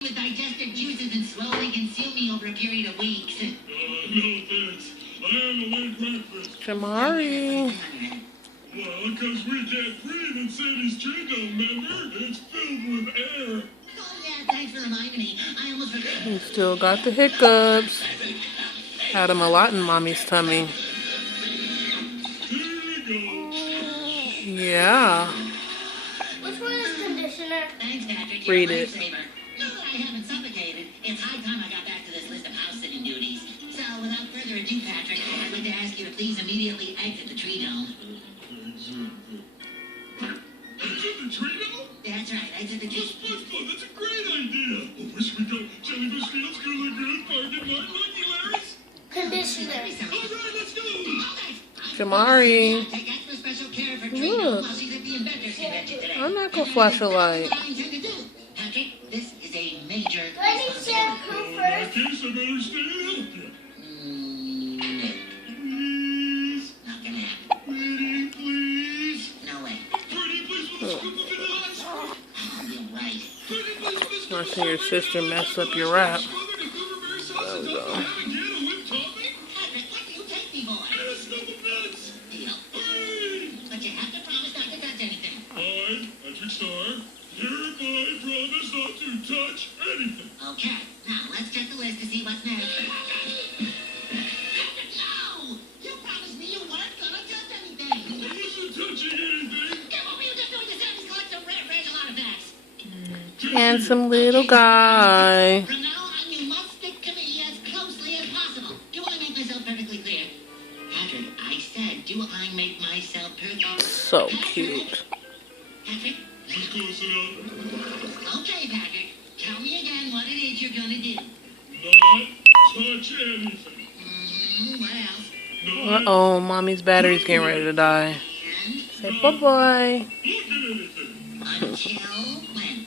With digestive juices and slowly consume me over a period of weeks. No thanks. I am a late breakfast. Shamari. Well, because we can't breathe in Sandy's tree dome, remember? It's filled with air. Oh, yeah, thanks for reminding me. I almost forgot. He still got the hiccups. Had him a lot in mommy's tummy. Here we go. Yeah. Which one is conditioner? Thanks, Patrick. Read You're a it. lifesaver. Now that I haven't suffocated, it's high time I got back to this list of house-sitting duties. So, without further ado, Patrick, I'd like to ask you to please immediately exit the tree dome. Exit the tree dome? That's right, exit the tree SpongeBob, that's a great idea. Oh, wish we go Jellyfish Fields, Curly Grove, Park, and Martin Lucky Larry's. Conditioner. All right, let's go. Shamari. Take extra special care for tree dome Look. while she's at the inventor's convention today. I'm not gonna flash a light. What I intend to do. Patrick, this is a major Do I need shampoo In that first? case, I better stay and help you. No. Please. Not gonna happen. Pretty, please. No way. Pretty, please, with a scoop of vanilla ice cream. Oh, you're right. Pretty, please, with a scoop I of see your sister mess up your wrap. There we go. Patrick, what do you take me for? And a scoop of nuts. Deal. Hooray! But you have to promise not to touch anything. I, Patrick Star, hereby promise not to touch anything. Okay, now let's check the list to see what's next. Patrick, no! You promised me you weren't gonna touch anything. I wasn't touching anything. Yeah, what were you just doing to Sandy's collection of rare fragile artifacts? Handsome little guy. From now on, you must stick to me as closely as possible. Do I make myself perfectly clear? Patrick, I said, do I make myself perfect? So cute. Patrick? Just close enough. Okay, Patrick. Tell me again what it is you're gonna do. Not touch anything. What else? Not Uh-oh, mommy's battery's getting ready to die. And Say bye-bye. look at anything. until when?